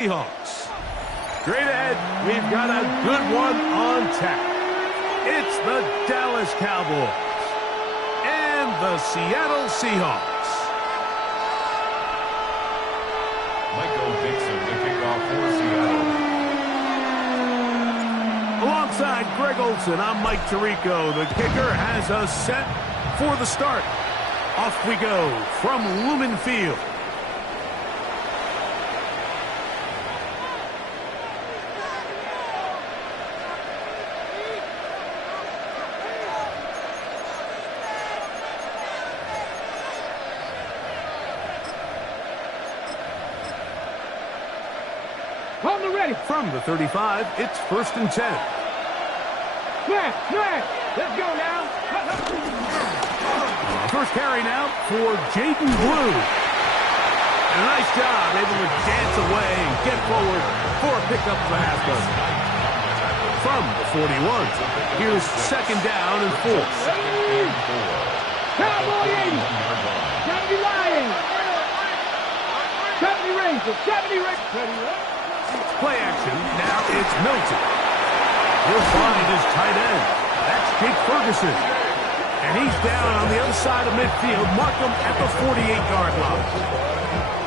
Seahawks. Straight ahead, we've got a good one on tap. It's the Dallas Cowboys and the Seattle Seahawks. Michael Dixon to kick off for Seattle. Alongside Greg Olson, I'm Mike Tirico. The kicker has us set for the start. Off we go from Lumen Field. From the 35, it's 1st and 10. Let's go now. First carry now for Jaden Blue. And a nice job, able to dance away and get forward for a pickup for the half dozen. From the 41, here's 2nd down and 4. Cowboy 80. 70 Lions. 70 Rangers. 70 Rangers. Play action, now it's Milton. He'll find his tight end. That's Jake Ferguson. And he's down on the other side of midfield. Mark him at the 48-yard line.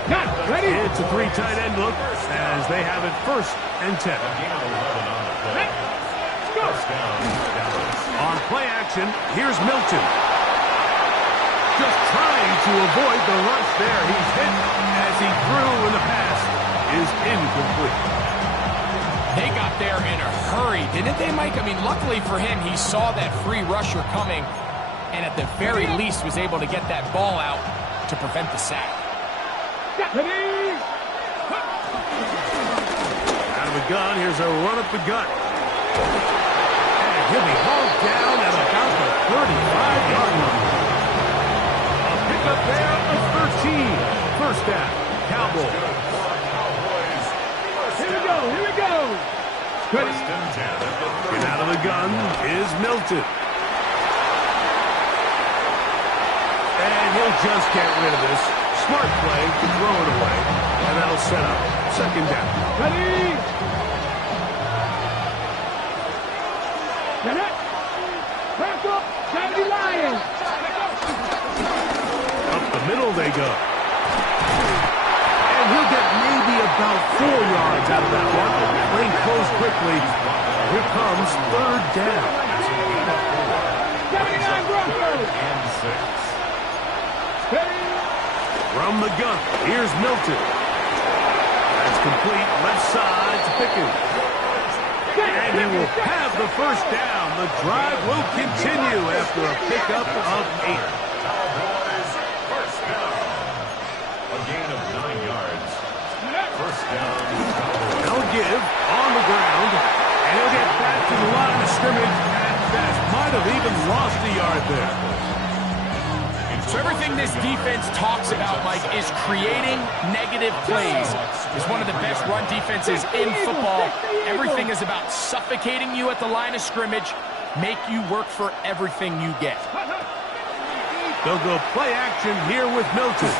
Got it. Ready? It's a 3 tight end look as they have it 1st and 10. On play action, here's Milton. Just trying to avoid the rush there. He's hit as he threw in the pass is incomplete. They got there in a hurry, didn't they, Mike? I mean, luckily for him, he saw that free rusher coming and at the very least was able to get that ball out to prevent the sack. Out of the gun, here's a run up the gut. And he'll be hauled down at about the 35-yard line. A pickup there of 13. 1st down, Cowboys. Here we go. Get out of the gun is Milton. And he'll just get rid of this. Smart play to throw it away. And that'll set up 2nd down. Ready. Get it. Back up. 70 Lions. Up the middle they go. And he'll get maybe about 4 yards out of that one. Lane closed quickly. Here comes 3rd down. 79 Broncos. And 6. From the gun, here's Milton. That's complete. Left side to Pickens. And he will have the 1st down. The drive will continue after a pickup of 8. A gain of 9 yards. 1st down. They'll give on the ground, and he'll get back to the line of scrimmage at best. Might have even lost a yard there. So everything this defense talks about, Mike, is creating negative plays. It's one of the best run defenses in football. Everything is about suffocating you at the line of scrimmage, make you work for everything you get. They'll go play action here with Milton.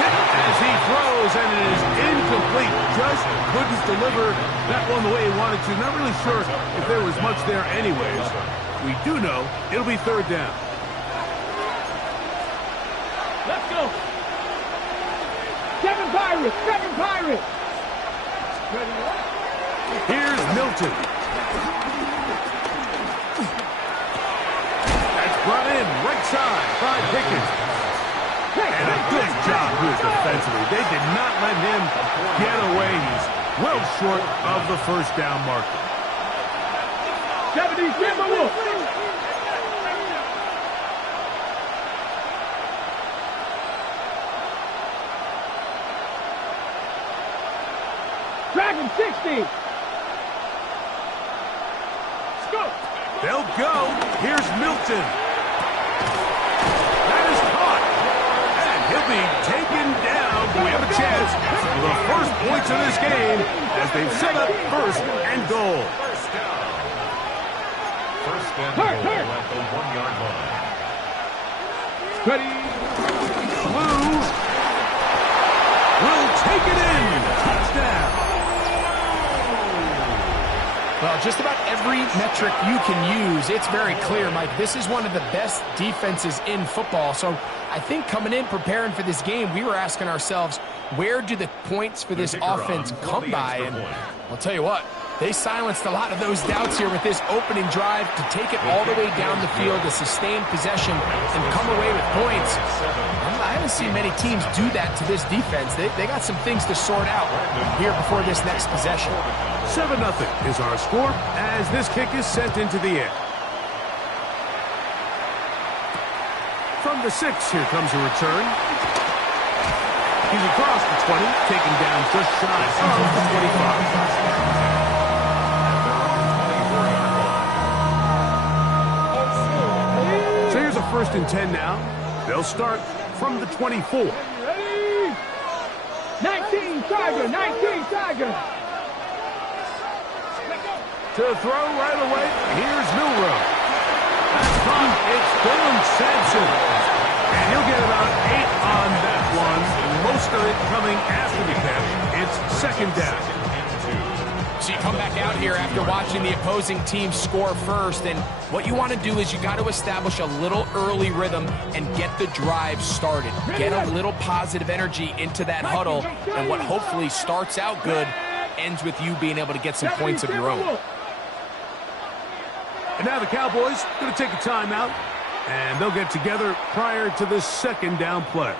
As he throws, and it is incomplete. Just couldn't deliver that one the way he wanted to. Not really sure if there was much there anyways. We do know it'll be 3rd down. Let's go. 7 Pirates. 7 Pirates. Here's Milton. That's brought in right side by Pickens. And a good job here defensively. They did not let him get away. He's well short of the 1st down marker. 70 Timberwolves. Dragon 60. Scoop. They'll go. Here's Milton. That is caught. And he'll be taken down. We have a chance for the 1st points of this game as they've set up 1st and goal. 1st and goal at the 1-yard line. Ready. Blue will take it in. Touchdown. Well, just about every metric you can use, it's very clear, Mike. This is one of the best defenses in football. So I think coming in, preparing for this game, we were asking ourselves, where do the points for this offense come by? And I'll tell you what, they silenced a lot of those doubts here with this opening drive to take it all the way down the field to sustain possession and come away with points. I haven't seen many teams do that to this defense. They got some things to sort out here before this next possession. 7-0 is our score as this kick is sent into the air. From the 6, here comes a return. He's across the 20, taken down just shy of the 25. So here's a 1st and 10 now. They'll start from the 24. 19 Tiger, 19 Tiger. To throw right away, here's Milrow. That's caught. It's Dylan Sampson. And he'll get about 8 on that one. Most of it coming after the catch. It's 2nd down. So you come back out here after watching the opposing team score first, and what you want to do is you got to establish a little early rhythm and get the drive started. Get a little positive energy into that huddle, and what hopefully starts out good ends with you being able to get some points of your own. And now the Cowboys going to take a timeout, and they'll get together prior to this 2nd down play.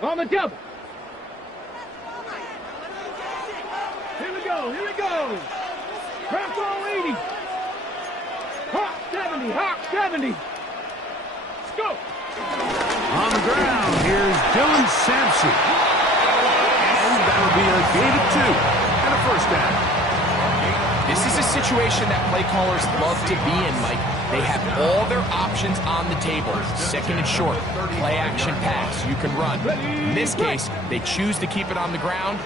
On the double. Here we go, here we go. Craft all 80. Hawk 70, Hawk 70. Let's go. On the ground, here's Dylan Sampson. And that'll be a gain of 2 and a 1st down. This is a situation that play callers love to be in, Mike. They have all their options on the table. 2nd and short, play action pass, you can run. In this case, they choose to keep it on the ground,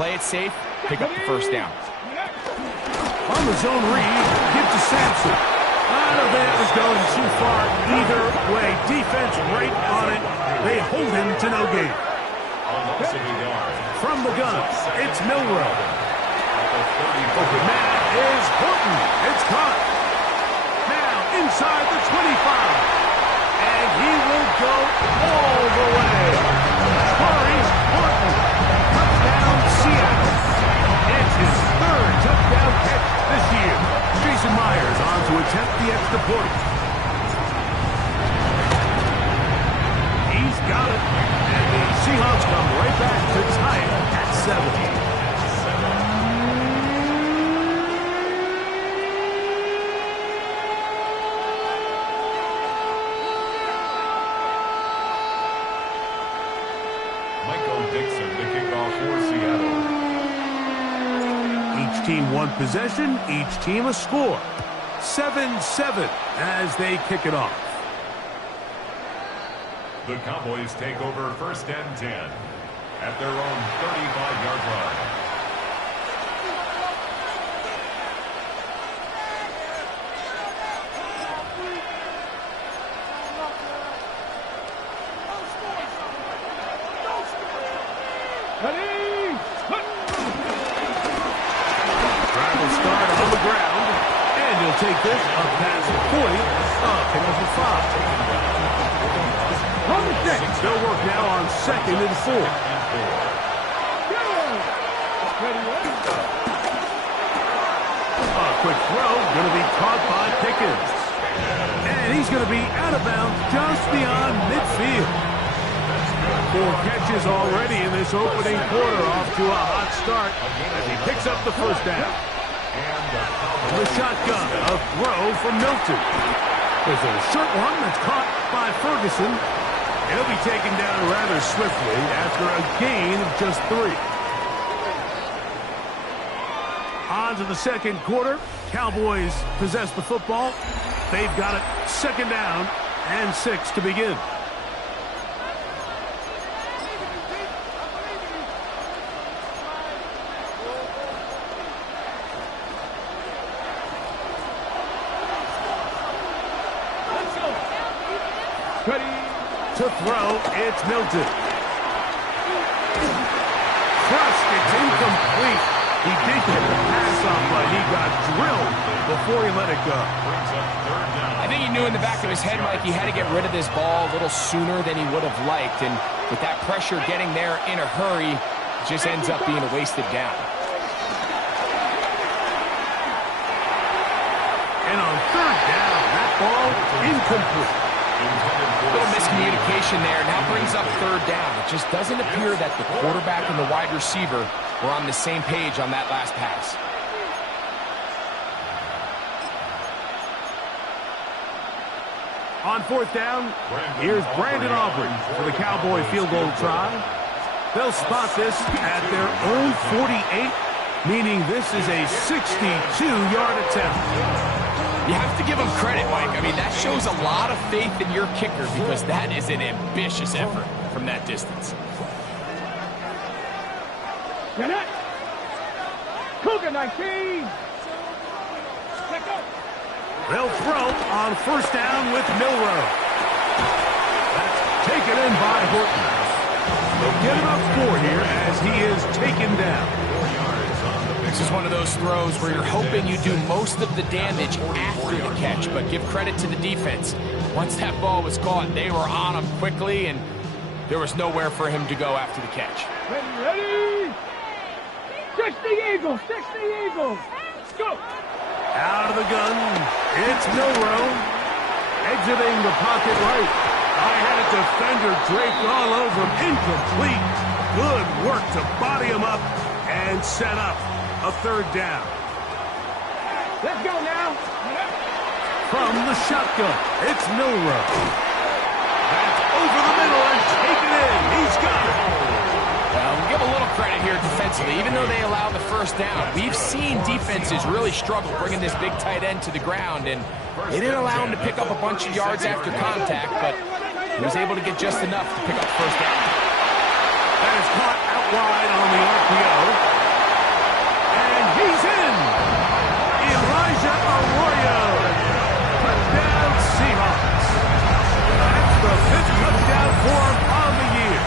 play it safe, pick up the 1st down. On the zone read, give to Sampson. I don't think that was going too far either way. Defense right on it. They hold him to no gain. From the gun, it's Milrow. Open man is Horton. It's caught. Now inside the 25. And he will go all the way. Corey's Horton. Touchdown, Seattle. It's his 3rd touchdown catch this year. Jason Myers on to attempt the extra point. He's got it. And the Seahawks come right back to tie it at 7. Michael Dixon to kick off for Seattle. Each team one possession, each team a score. 7-7 as they kick it off. The Cowboys take over 1st and 10 at their own 35-yard line. Take this up past the 40. Pick up a 5. On the 6. They'll work now on 2nd and 4. A quick throw, going to be caught by Pickens. And he's going to be out of bounds just beyond midfield. 4 catches already in this opening quarter, off to a hot start as he picks up the 1st down. The shotgun, a throw from Milton. There's a short one that's caught by Ferguson. He'll be taken down rather swiftly after a gain of just 3. On to the 2nd quarter. Cowboys possess the football. They've got it 2nd down and 6 to begin. To throw, it's Milton. Crushed, it's incomplete. He did get the pass off, but he got drilled before he let it go. I think he knew in the back of his head, Mike, he had to get rid of this ball a little sooner than he would have liked. And with that pressure getting there in a hurry, it just ends up being a wasted down. And on 3rd down, that ball incomplete. A little miscommunication there. Now brings up 3rd down. It just doesn't appear that the quarterback and the wide receiver were on the same page on that last pass. On 4th down, here's Brandon Aubrey for the Cowboy field goal try. They'll spot this at their own 48, meaning this is a 62-yard attempt. You have to give him credit, Mike. I mean, that shows a lot of faith in your kicker because that is an ambitious effort from that distance. Get it! Cougar 19! Let go! They'll throw on 1st down with Milrow. That's taken in by Horton. They'll get him up 4 here as he is taken down. This is one of those throws where you're hoping you do most of the damage after the catch, but give credit to the defense. Once that ball was caught, they were on him quickly, and there was nowhere for him to go after the catch. Ready! 60 Eagles! 60 Eagles! Let's go! Out of the gun, it's Milrow. Exiting the pocket right. I had a defender draped all over him. Incomplete. Good work to body him up and set up a 3rd down. Let's go now. From the shotgun, it's Milrow. That's over the middle and taken in. He's got it. We'll give a little credit here defensively. Even though they allow the 1st down, we've seen defenses really struggle bringing this big tight end to the ground, and they didn't allow him to pick up a bunch of yards after contact, but he was able to get just enough to pick up the 1st down. That is caught out wide on the RPO. He's in! Elijah Arroyo! Touchdown Seahawks! That's the 5th touchdown for him on the year.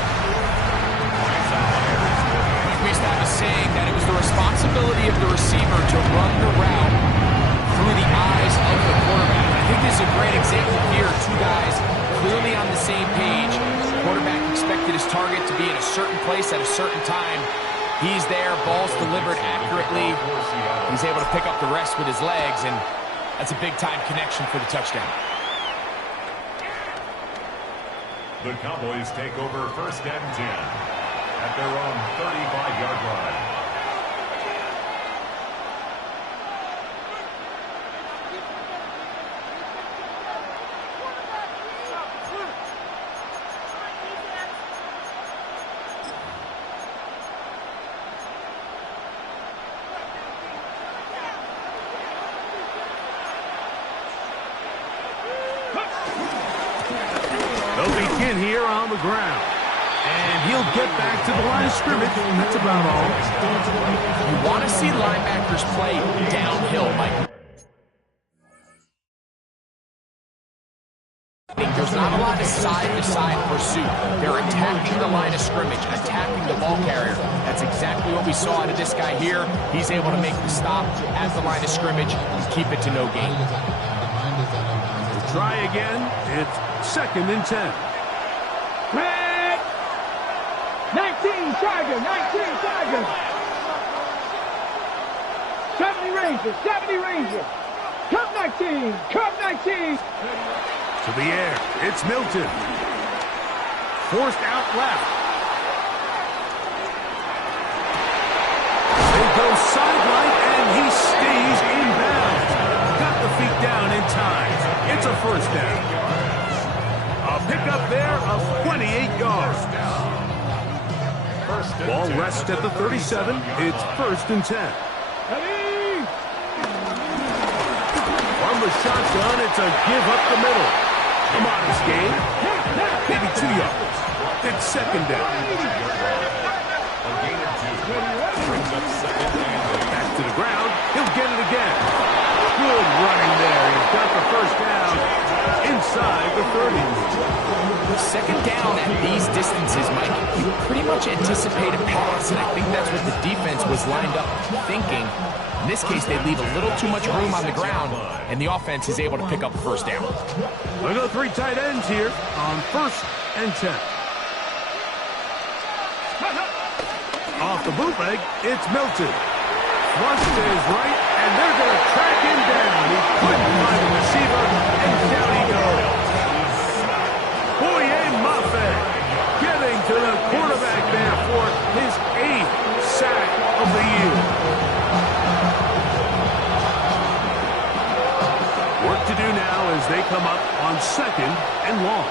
We used to have a saying that it was the responsibility of the receiver to run the route through the eyes of the quarterback. I think this is a great example here. 2 guys clearly on the same page. The quarterback expected his target to be in a certain place at a certain time. He's there, ball's delivered accurately. He's able to pick up the rest with his legs, and that's a big-time connection for the touchdown. The Cowboys take over 1st and 10 at their own 35-yard line. in here on the ground. And he'll get back to the line of scrimmage. That's about all. You want to see linebackers play downhill, Mike. There's not a lot of side-to-side pursuit. They're attacking the line of scrimmage, attacking the ball carrier. That's exactly what we saw out of this guy here. He's able to make the stop at the line of scrimmage and keep it to no gain. We'll try again. It's 2nd and 10. Red. 19 Tiger, 19 Tiger. 70 Ranger, 70 Ranger. Cup 19, Cup 19. To the air, it's Milton. Forced out left. They go sideline, and he stays in bounds. Got the feet down in time. It's a first down. A pickup there of 28 yards. Ball rests at the 37. It's 1st and 10. From the shotgun, it's a give up the middle. Come on, this game. Maybe 2 yards. It's 2nd down. Back to the ground. He'll get it again. Good running there. He's got the first down inside the 30. 2nd down at these distances, Mike, you pretty much anticipate a pass, and I think that's what the defense was lined up thinking. In this case, they leave a little too much room on the ground, and the offense is able to pick up a first down. We'll go 3 tight ends here on 1st and 10. Off the bootleg, it's Milton. Flush to his right, and they're going to track him down. He couldn't find the receiver, and down he goes. Boye Mafe getting to the quarterback there for his 8th sack of the year. Work to do now as they come up on 2nd and long.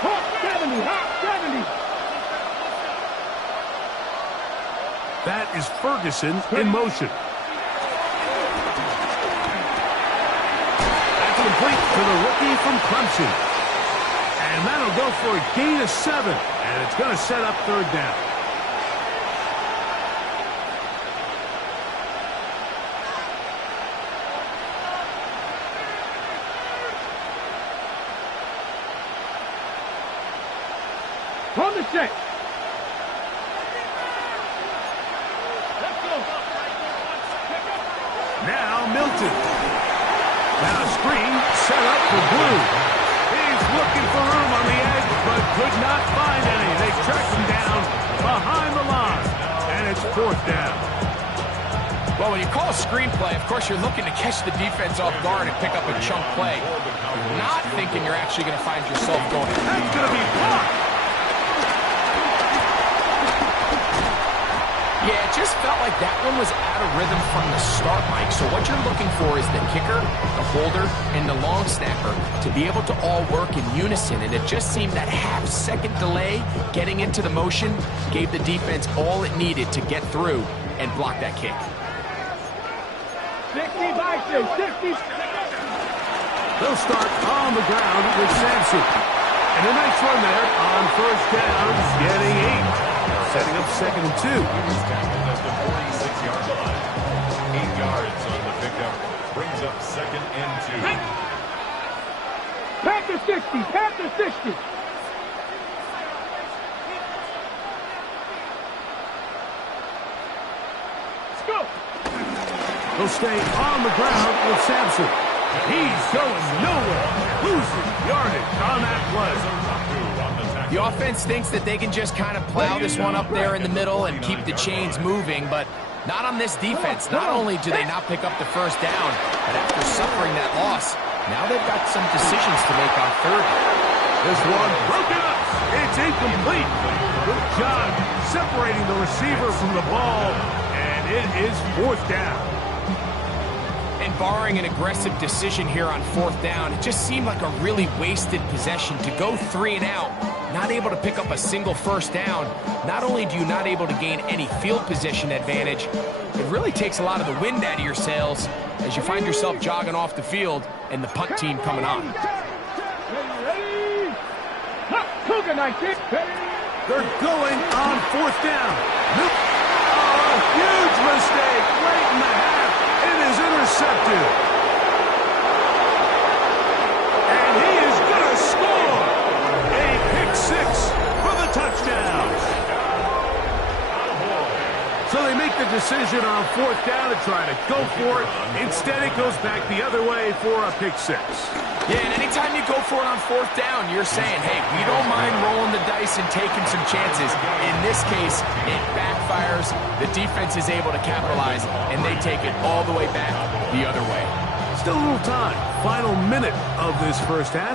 Hawk 70, Hawk 70. That is Ferguson in motion. That's complete to the rookie from Clemson. And that'll go for a gain of 7. And it's going to set up 3rd down. On the set. Now Milton. Now a screen set up for Blue. He's looking for room on the edge, but could not find any. They tracked him down behind the line, and it's 4th down. Well, when you call a screenplay, of course, you're looking to catch the defense off guard and pick up a chunk play. You're not thinking you're actually going to find yourself going. That's going to be blocked. Yeah, it just felt like that one was out of rhythm from the start, Mike. So what you're looking for is the kicker, the holder, and the long snapper to be able to all work in unison. And it just seemed that half-second delay getting into the motion gave the defense all it needed to get through and block that kick. 60 by 60. They'll start on the ground with Sampson. And a nice run there on 1st down, getting 8. Setting up 2nd and 2. He's tackled at the 46-yard line. 8 yards on the pickup. Brings up 2nd and 2. Panther 60, Panther 60. Let's go. He'll stay on the ground with Sampson. He's going nowhere. Losing yardage on that play. The offense thinks that they can just kind of plow this one up there in the middle and keep the chains moving, but not on this defense. Not only do they not pick up the first down, but after suffering that loss, now they've got some decisions to make on 3rd. This one broken up. It's incomplete. Good job separating the receiver from the ball, and it is 4th down. And barring an aggressive decision here on 4th down, it just seemed like a really wasted possession to go 3 and out. Not able to pick up a single first down. Not only do you not able to gain any field position advantage, it really takes a lot of the wind out of your sails as you find yourself jogging off the field and the punt team coming on. Ready? Good night, kid. They're going on 4th down. Oh, huge mistake late in the half. It is intercepted. And he is going to score. A pick 6 for the touchdown. So they make the decision on 4th down to try to go for it. Instead, it goes back the other way for a pick 6. Yeah, and anytime you go for it on 4th down, you're saying, hey, we don't mind rolling the dice and taking some chances. In this case, it backfires. The defense is able to capitalize, and they take it all the way back the other way. Still a little time. Final minute of this first half.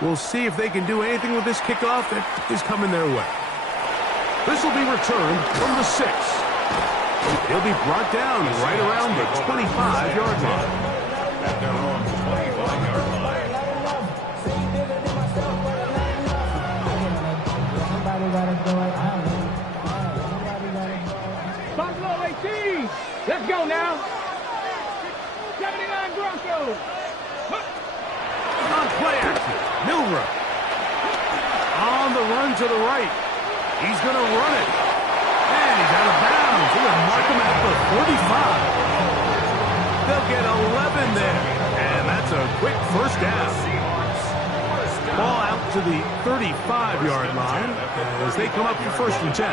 We'll see if they can do anything with this kickoff that is coming their way. This will be returned from the 6. He'll be brought down right around the 25-yard line. At their own 25-yard line. Buffalo 18. Let's go now. 79 Broncos. On play action, Milroe. On the run to the right. He's going to run it. And he's out of bounds. He's going to mark him at the 45. They'll get 11 there. And that's a quick first down. Ball out to the 35-yard line as they come up for 1st and 10.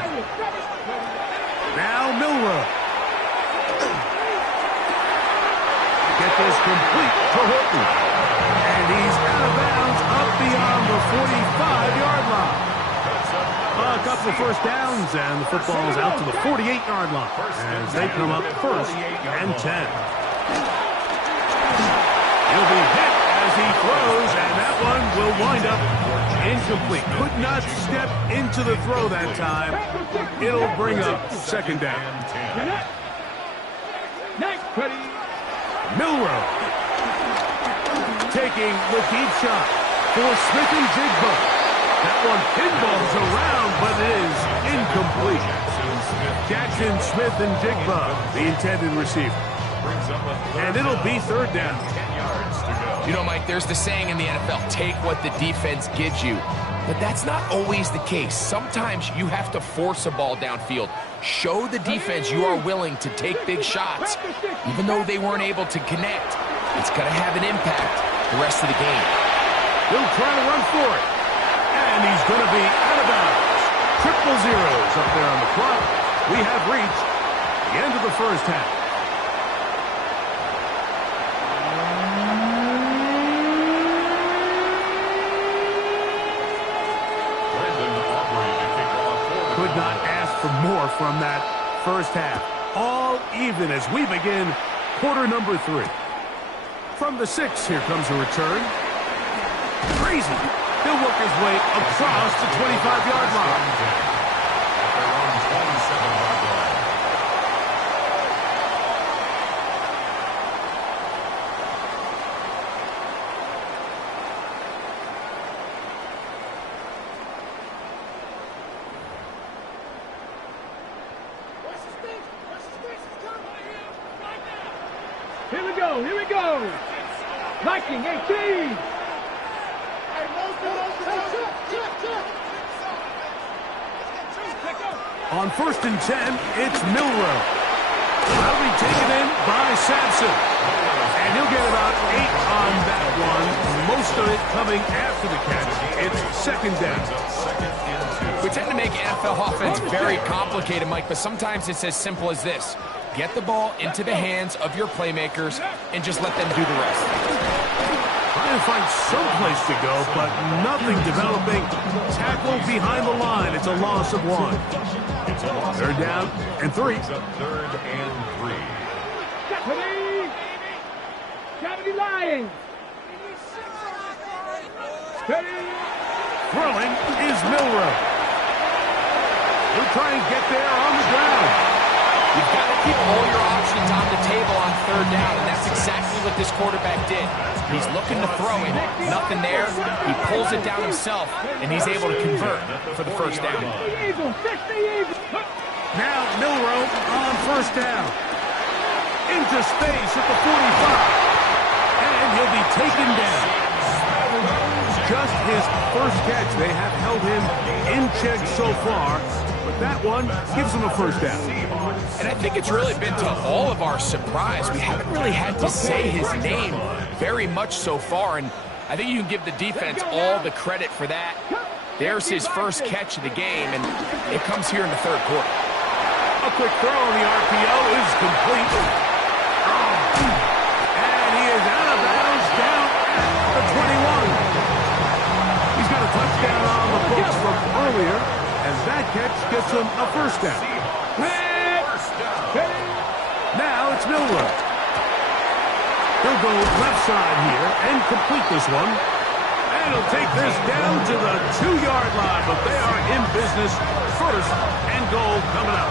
Now Milroe. Get this complete to Horton. And he's out of bounds up beyond the 45-yard line. A couple of first downs, and the football is out to the 48-yard line as they come up 1st and 10. He'll be hit as he throws, and that one will wind up incomplete. Could not step into the throw that time. It'll bring up 2nd down. Milroe taking the deep shot for Smith and Jigba. That one pinballs around, but it is incomplete. Jackson, Smith, and Jigba, the intended receiver. And it'll be 3rd down. You know, Mike, there's the saying in the NFL, take what the defense gives you. But that's not always the case. Sometimes you have to force a ball downfield. Show the defense you are willing to take big shots. Even though they weren't able to connect, it's going to have an impact the rest of the game. He'll try to run for it. And he's going to be out of bounds. 000 up there on the clock. We have reached the end of the first half. Could not ask for more from that first half. All even as we begin quarter number 3. From the 6, here comes a return. Crazy. He'll work his way across the 25-yard line. At their own 27-yard line. Here we go. Here we go. Viking 18. On 1st and 10, it's Milroe. That'll be taken in by Sampson. And he'll get about 8 on that one. Most of it coming after the catch. It's 2nd down. We tend to make NFL offense very complicated, Mike, but sometimes it's as simple as this. Get the ball into the hands of your playmakers and just let them do the rest. Trying to find some place to go, but nothing developing. Tackle behind the line. It's a loss of 1. 3rd down and 3. It's a 3rd and 3. Deputy Lions. Throwing is Milroe. He'll try and get there on the ground. You've got to keep all your options on the table on 3rd down, and that's exactly what this quarterback did. He's looking to throw it. Nothing there. He pulls it down himself, and he's able to convert for the 1st down. Now Milroe on 1st down. Into space at the 45. And he'll be taken down. just his first catch. They have held him in check so far, but that one gives him a first down. And I think it's really been to all of our surprise. We haven't really had to say his name very much so far, and I think you can give the defense all the credit for that. There's his first catch of the game, and it comes here in the third quarter. A quick throw on the RPO is complete. And he is out of bounds down at the 21. He's got a touchdown on the books from earlier, and that catch gets him a first down. Now it's Milroe. He'll go left side here and complete this one. And he'll take this down to the 2-yard line, but they are in business. First and goal coming up.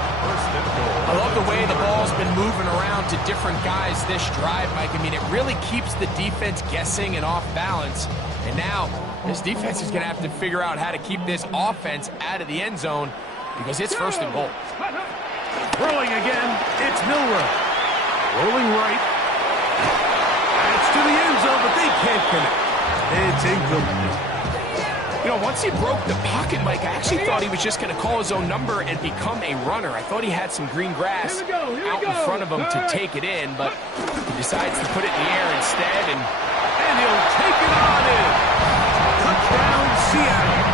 I love the way the ball's been moving around to different guys this drive, Mike. I mean, it really keeps the defense guessing and off balance. And now this defense is going to have to figure out how to keep this offense out of the end zone because it's first and goal. Throwing again, it's Milroe. Rolling right. It's to the end zone, but they can't connect. It's incomplete. You know, once he broke the pocket, Mike, I actually thought he was just going to call his own number and become a runner. I thought he had some green grass out in front of him to take it in, but he decides to put it in the air instead, and he'll take it on in. Touchdown, Seattle.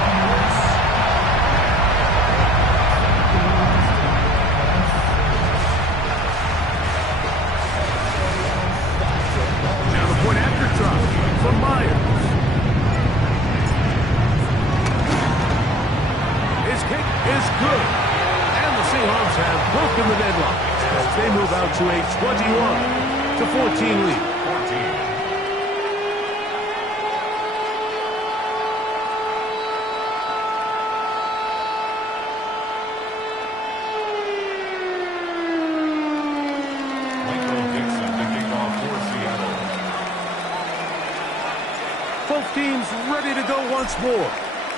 Now the point after try from Myers. His kick is good. And the Seahawks have broken the deadlock as they move out to a 21-14 lead. Both teams ready to go once more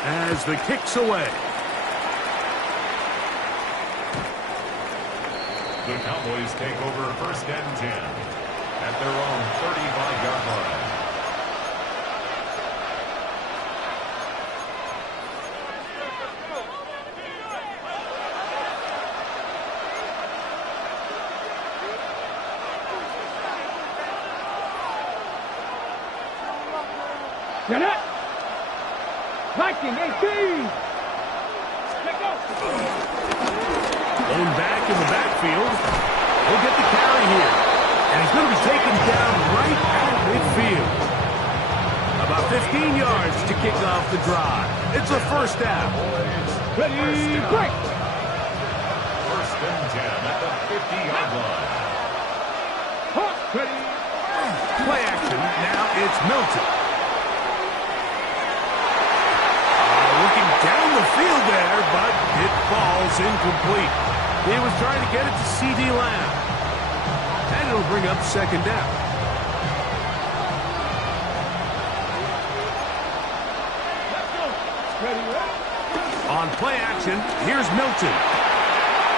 as the kick's away. The Cowboys take over first and 10 at their own 35-yard line. Get it! Viking 18! Going back in the backfield. He'll get the carry here. And he's going to be taken down right at midfield. About 15 yards to kick off the drive. It's a first down. Ready, break! First and 10 at the 50-yard line. Ready. Play action. Now it's Milton. Looking down the field there, but it falls incomplete. He was trying to get it to C.D. Lamb. And it'll bring up second down. On play action, here's Milton.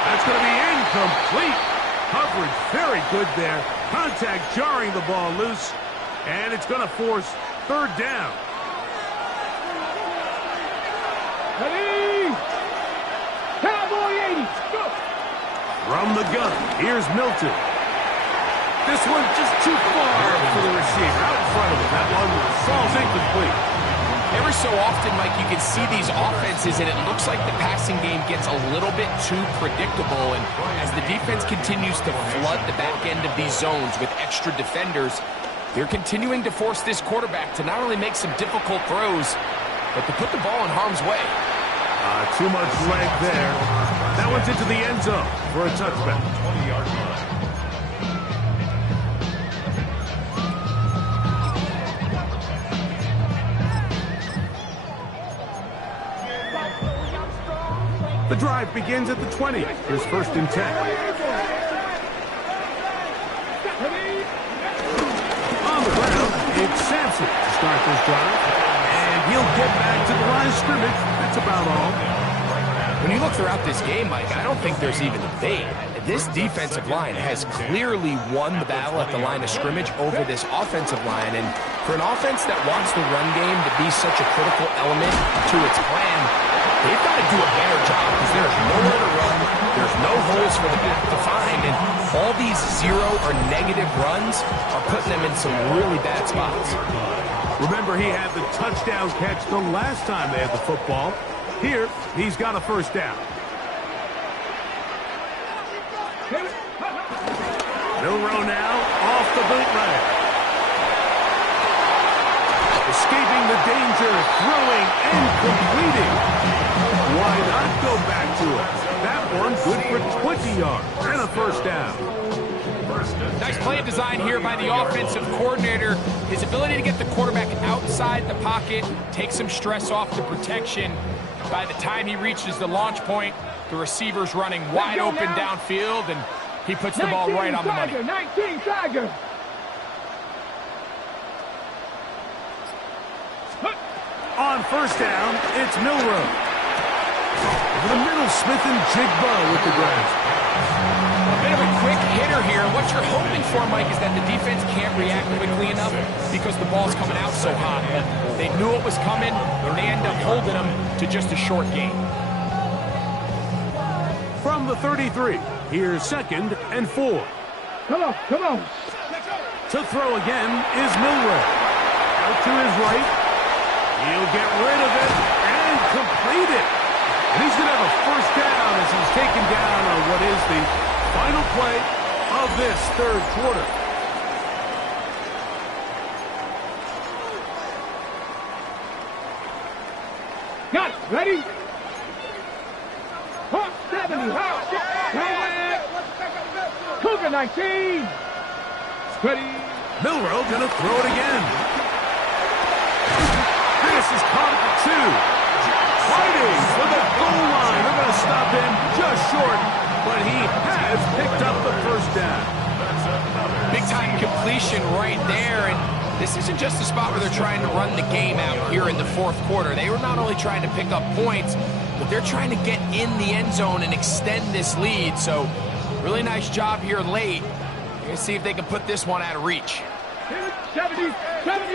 That's going to be incomplete. Coverage very good there. Contact jarring the ball loose. And it's going to force third down. Ready! Cowboy 80! Go! From the gun, here's Milton. This one just too far for the receiver. Out in front of him. That one falls incomplete. every so often, Mike, you can see these offenses, and it looks like the passing game gets a little bit too predictable. And as the defense continues to flood the back end of these zones with extra defenders, they're continuing to force this quarterback to not only make some difficult throws, but to put the ball in harm's way. Too much leg there. That one's into the end zone for a touchback. 20-yard line. The drive begins at the 20. Here's first and 10. On the ground, it's Sampson to start this drive. And he'll get back to the line of scrimmage. That's about all. When you look throughout this game, Mike, I don't think there's even a debate. This defensive line has clearly won the battle at the line of scrimmage over this offensive line. And For an offense that wants the run game to be such a critical element to its plan, they've got to do a better job because there's nowhere to run, there's no holes for the back to find, and all these zero or negative runs are putting them in some really bad spots. Remember, he had the touchdown catch the last time they had the football. Here, he's got a first down. Milroe now off the bootleg. Escaping the danger, throwing and completing. Why not go back to it? That one good for 20 yards and a first down. Nice play design here by the offensive coordinator. His ability to get the quarterback outside the pocket, take some stress off the protection. By the time he reaches the launch point, the receiver's running wide open downfield, and he puts the ball right on the money. 19 Tiger. On first down, it's Milroe. Over the middle, Smith and Jigba with the grasp. A bit of a quick hitter here. What you're hoping for, Mike, is that the defense can't react quickly enough because the ball's coming out so hot. But they knew it was coming, and they end up holding them to just a short gain. From the 33, here's 2nd and 4. Come on, come on. To throw again is Milroe. Out to his right. He'll get rid of it and complete it. And he's going to have a first down as he's taken down on what is the final play of this third quarter. Got it. Ready? Hawk 70. Hawk 70. Cougar 19. Ready? Milroe going to throw it again. This is caught at 2. Fighting for the goal line. They're going to stop him just short, but he has picked up the first down. Big-time completion right there, and this isn't just a spot where they're trying to run the game out here in the fourth quarter. They were not only trying to pick up points, but they're trying to get in the end zone and extend this lead. So, really nice job here late. We're going to see if they can put this one out of reach. 70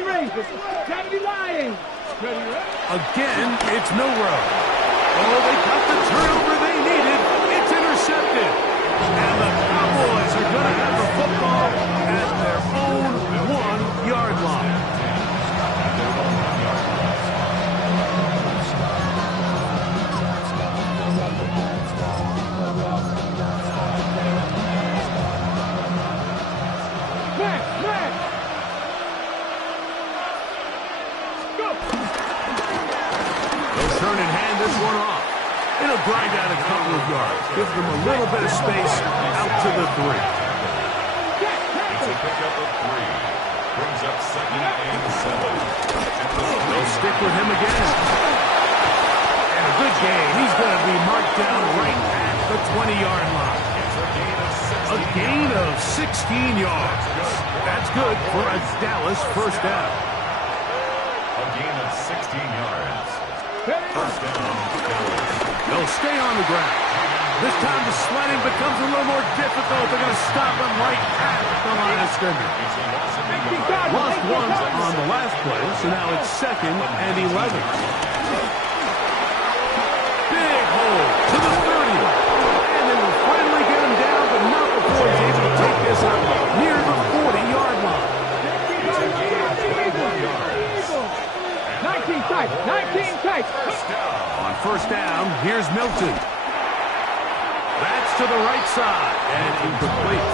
Rangers, 70 Lions. Again, it's Milroe. Oh, they got the turnover they needed. It's intercepted. And the Cowboys are going to have the football at their own 1-yard line. Turn and hand this one off. It'll grind out a couple of yards. Gives them a little bit of space out to the 3. It's a pickup of 3. Brings up 2nd and 7. They'll stick with him again. And a good game. He's going to be marked down right at the 20-yard line. A gain of 16 yards. That's good for a Dallas first down. A gain of 16 yards. First down, They'll stay on the ground. This time the sledding becomes a little more difficult. They're going to stop him right at the line of scrimmage. Lost one on the last play, so now it's 2nd and 11. Big hole to the 30. And they will finally get him down, but not before he's able to take this up near the 40-yard line. 19 tight. On first down, here's Milton. That's to the right side and incomplete.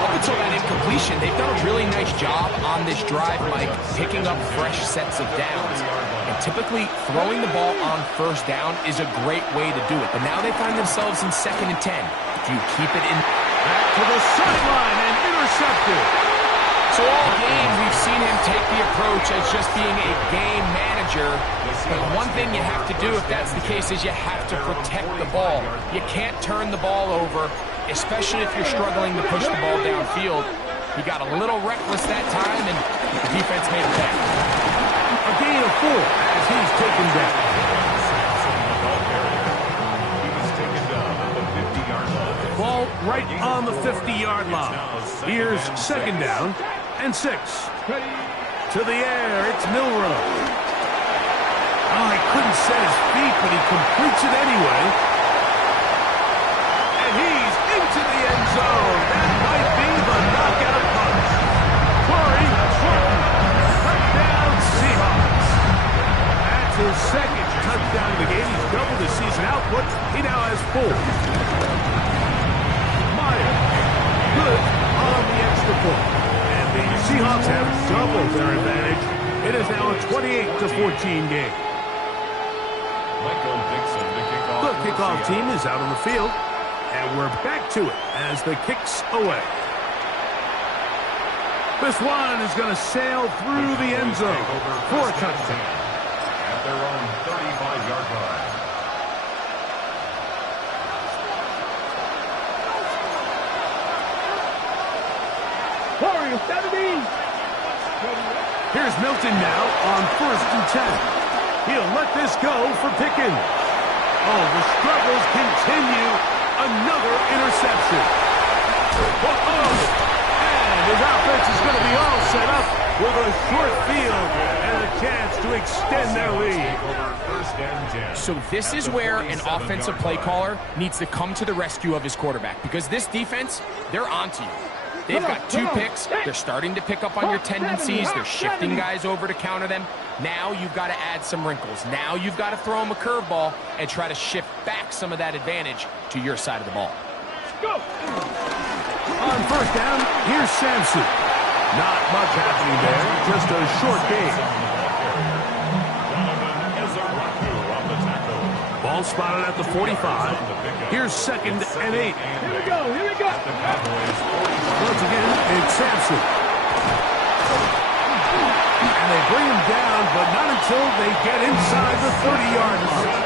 Up until that incompletion, they've done a really nice job on this drive, Mike, picking up fresh sets of downs. And typically, throwing the ball on first down is a great way to do it. But now they find themselves in 2nd and 10. Do you keep it in? Back to the sideline and intercepted. So all game, we've seen him take the approach as just being a game manager. But one thing you have to do, if that's the case, is you have to protect the ball. You can't turn the ball over, especially if you're struggling to push the ball downfield. He got a little reckless that time, and the defense made it back. A gain of 4 as he's taken down. Ball right on the 50-yard line. Here's 2nd down and 6. To the air, it's Milrow. Oh, he couldn't set his feet, but he completes it anyway. And he's into the end zone. That might be the knockout punch. Corey Horton, touchdown Seahawks. That's his second touchdown of the game. He's doubled his season output. He now has 4. Meyer, good on the extra point. And the Seahawks have doubled their advantage. It is now a 28-14 game. The kickoff team is out on the field, and we're back to it as the kick's away. This one is going to sail through the end zone for a touchdown. At their own 35-yard line. Warriors 70. Here's Milton now on 1st and 10. He'll let this go for Pickens. Oh, the struggles continue. Another interception. Uh-oh. And his offense is going to be all set up with a short field and a chance to extend their lead. So this is where an offensive play caller needs to come to the rescue of his quarterback, because this defense, they're onto you. They've got 2 picks. They're starting to pick up on your tendencies. They're shifting guys over to counter them. Now you've got to add some wrinkles. Now you've got to throw them a curveball and try to shift back some of that advantage to your side of the ball. Go. On 1st down, here's Sampson. Not much happening there. Just a short game. Ball spotted at the 45. Here's 2nd and 8. Here we go. Here we go. Once again, it's Sampson. And they bring him down, but not until they get inside the 30-yard line.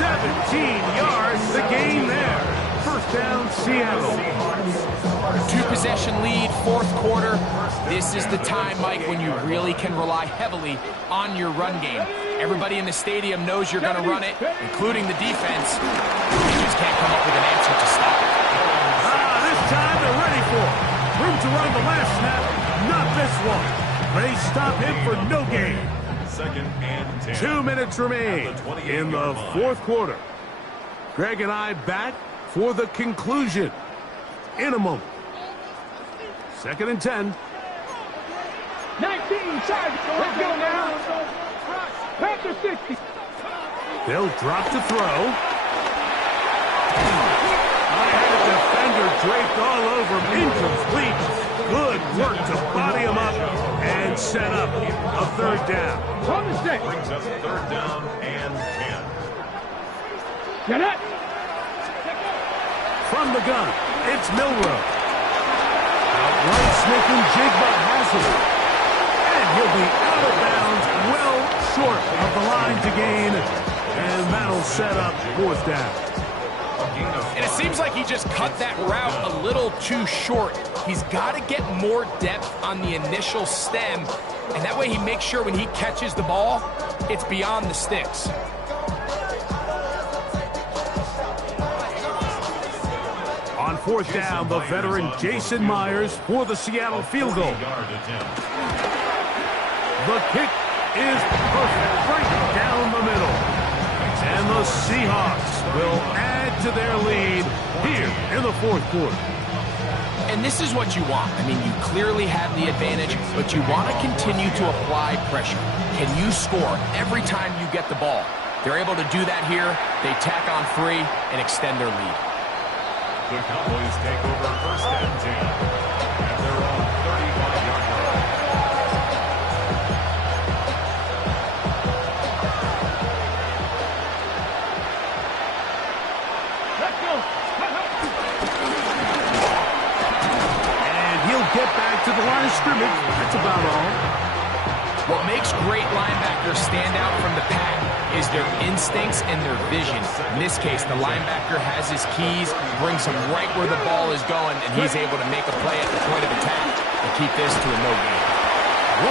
17 yards, the gain there. 1st down, Seattle. 2-possession lead, 4th quarter. This is the time, Mike, when you really can rely heavily on your run game. Everybody in the stadium knows you're going to run it, including the defense. You just can't come up with an answer to stop it. This time they're ready for it. Room to run the last snap, not this one. They stop him for no gain. 2nd and 10. 2 minutes remain in the 4th quarter. Greg and I back for the conclusion in a moment. 2nd and 10. 19 side. Let's go now. Panther 60. They'll drop to throw. I had a defender draped all over him. Incomplete. Good work to body him up and set up a 3rd down. On the 6. Brings up 3rd down and 10. Get it. From the gun, it's Milrow. Outright Smith and Jigba has him. And he'll be out of bounds, well short of the line to gain. And that'll set up 4th down. And it seems like he just cut that route a little too short. He's got to get more depth on the initial stem, and that way he makes sure when he catches the ball, it's beyond the sticks. On 4th down, the veteran Jason Myers for the Seattle field goal. The kick is perfect, right down the middle. And the Seahawks will add to their lead here in the 4th quarter. And this is what you want. I mean, you clearly have the advantage, but you want to continue to apply pressure. Can you score every time you get the ball? They're able to do that here. They tack on 3 and extend their lead. The Cowboys take over 1st and 10 at their own 35-yard line. Let's go. And he'll get back to the line of scrimmage. That's about all. What makes great linebackers stand out from the pack is their instincts and their vision. In this case, the linebacker has his keys, brings him right where the ball is going, and he's able to make a play at the point of attack and keep this to a no gain.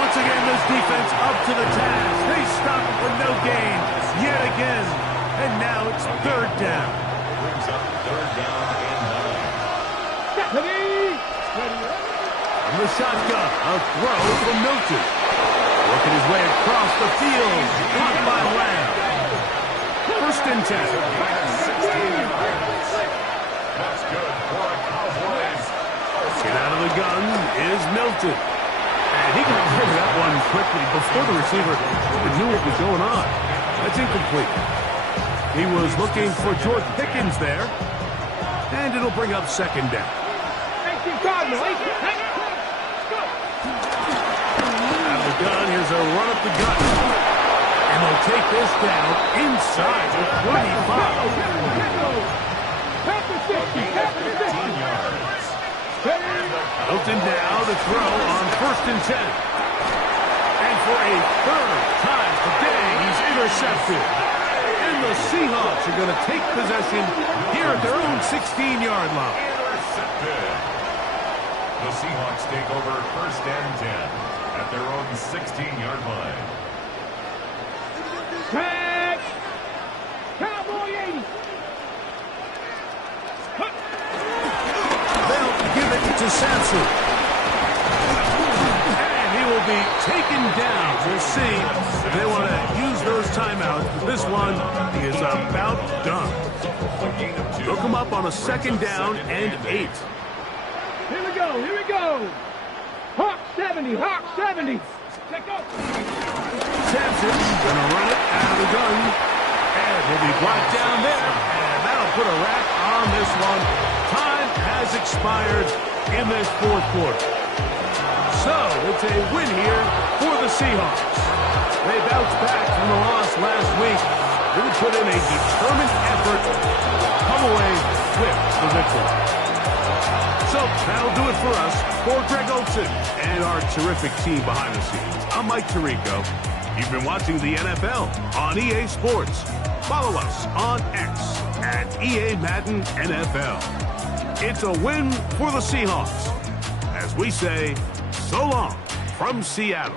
Once again, this defense up to the task. They stop it for no gain yet again. And now it's 3rd down. Brings up 3rd down and 9. Ready. From the shotgun, a throw from Milton. Working his way across the field. Caught by Lamb. First and 10. That's good for a Cowboys. Get out of the gun is Milton. And he got rid of that one quickly before the receiver even knew what was going on. That's incomplete. He was looking for George Pickens there. And it'll bring up second down. Out of the gun, here's a run up the gut. And they'll take this down inside the 25. Milton now to throw on first and 10. And for a third time today, he's intercepted. And the Seahawks are going to take possession here at their own 16-yard line. Intercepted. The Seahawks take over first and 10 at their own 16-yard line. Tag! Cowboy 80! They'll give it to Sampson. And he will be taken down. We'll see if they want to use those timeouts. This one is about done. They'll come up on a second down and 8. Here we go, here we go! Hawk 70, Hawk 70! Take off! Sampson gonna run it out of the gun. And he'll be brought down there. And that'll put a wrap on this one. Time has expired in this fourth quarter. So, it's a win here for the Seahawks. They bounced back from the loss last week. Really put in a determined effort to come away with the victory. So, that'll do it for us. For Greg Olson and our terrific team behind the scenes, I'm Mike Tirico. You've been watching the NFL on EA Sports. Follow us on X at EA Madden NFL. It's a win for the Seahawks. As we say, so long from Seattle.